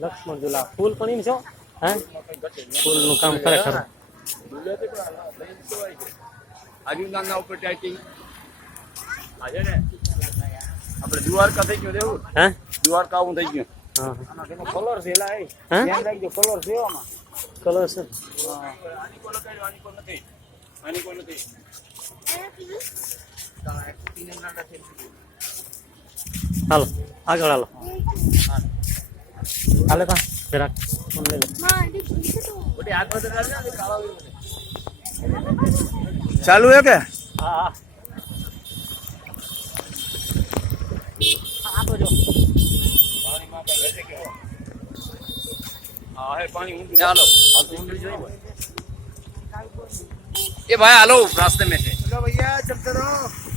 લક્ષ્મણ ઝુલા ફૂલ પણ એમ છો હે ફૂલ નું કામ ખરેખર આજુ નાના ઉપર ટાઈટિંગ આજે ને આપણે દ્વારકા થઈ ગયું દેવું હે દ્વારકા આવું થઈ ગયું હા આમાં કેનો કલર છે એલા એ હે ધ્યાન રાખજો કલર છે આમાં કલર છે આની કોલ કાઢ્યો આની કોલ નથી આની કોલ નથી હાલો આગળ હાલો હાલે તા જરાક ફોન લઈ લે બધી હાથ વધે ને કાળા ચાલુ હે કે હા હા આ તો જો પાણીમાં કઈ ઘટે કે હા હે પાણી ઊંડું ચાલો આ તો ઊંડું જોઈ એ ભાઈ હાલો રાસ્તે में से भैया चलते रहो